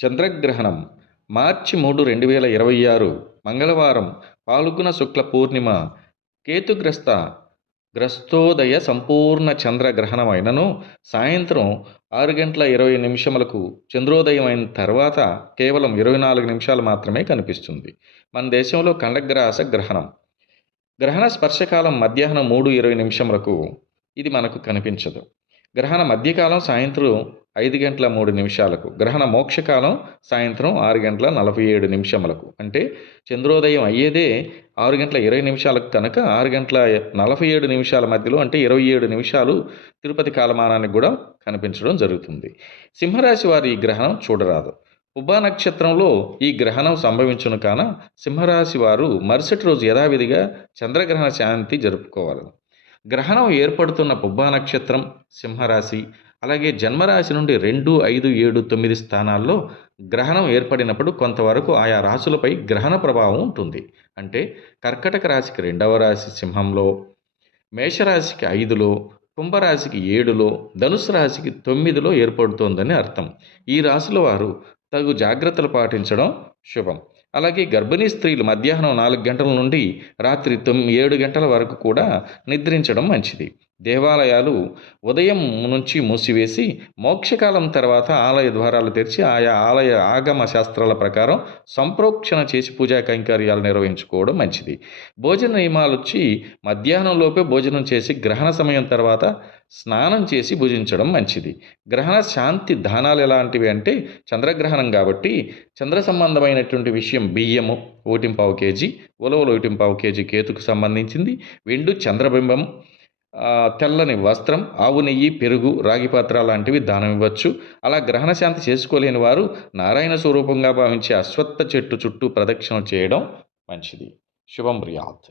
చంద్రగ్రహణం మార్చి 3, 2026 మంగళవారం పాల్గొన శుక్ల పూర్ణిమ గ్రస్తోదయ సంపూర్ణ చంద్రగ్రహణమైనను సాయంత్రం 6 గంటల 20 నిమిషములకు చంద్రోదయం అయిన తర్వాత కేవలం 24 నిమిషాలు మాత్రమే కనిపిస్తుంది. మన దేశంలో ఖండగ్రాస గ్రహణం గ్రహణ స్పర్శకాలం మధ్యాహ్నం 3:20 ఇది మనకు కనిపించదు. గ్రహణ మధ్యకాలం సాయంత్రం 5 గంటల 3 నిమిషాలకు, గ్రహణ మోక్షకాలం సాయంత్రం 6 గంటల 47 నిమిషములకు. అంటే చంద్రోదయం అయ్యేదే 6 గంటల 20 నిమిషాలకు కనుక 6 గంటల 47 నిమిషాల మధ్యలో అంటే 27 నిమిషాలు తిరుపతి కాలమానానికి కూడా కనిపించడం జరుగుతుంది. సింహరాశి వారు ఈ గ్రహణం చూడరాదు. పుబ్బా నక్షత్రంలో ఈ గ్రహణం సంభవించును కాన సింహరాశి వారు మరుసటి రోజు యథావిధిగా చంద్రగ్రహణ శాంతి జరుపుకోవాలి. గ్రహణం ఏర్పడుతున్న పుబ్బా నక్షత్రం, సింహరాశి, అలాగే జన్మరాశి నుండి 2, 5, 7, 9 స్థానాల్లో గ్రహణం ఏర్పడినప్పుడు కొంతవరకు ఆయా రాశులపై గ్రహణ ప్రభావం ఉంటుంది. అంటే కర్కటక రాశికి 2వ రాశి సింహంలో, మేషరాశికి 5లో, కుంభరాశికి 7లో, ధనుసు రాశికి 9లో ఏర్పడుతోందని అర్థం. ఈ రాశుల వారు తగు జాగ్రత్తలు పాటించడం శుభం. అలాగే గర్భిణీ స్త్రీలు మధ్యాహ్నం 4 గంటల నుండి రాత్రి 7 గంటల వరకు కూడా నిద్రించడం మంచిది. దేవాలయాలు ఉదయం నుంచి మూసివేసి మోక్షకాలం తర్వాత ఆలయ ద్వారాలు తెరిచి ఆయా ఆలయ ఆగమ శాస్త్రాల ప్రకారం సంప్రోక్షణ చేసి పూజా కైంకర్యాలు నిర్వహించుకోవడం మంచిది. భోజన నియమాలు వచ్చి మధ్యాహ్నంలోపే భోజనం చేసి గ్రహణ సమయం తర్వాత స్నానం చేసి భుజించడం మంచిది. గ్రహణ శాంతి దానాలు ఎలాంటివి అంటే చంద్రగ్రహణం కాబట్టి చంద్ర సంబంధమైనటువంటి విషయం బియ్యము 1.5 కేజీ, ఉలవలు 1.5 కేజీ కేతుకు సంబంధించింది, వెండు చంద్రబింబం, తెల్లని వస్త్రం, ఆవు నెయ్యి, పెరుగు, రాగి పాత్ర లాంటివి దానం ఇవ్వచ్చు. అలా గ్రహణ శాంతి చేసుకోలేని వారు నారాయణ స్వరూపంగా భావించే అశ్వత్థ చెట్టు చుట్టూ ప్రదక్షిణ చేయడం మంచిది. శుభం ప్రియాత్.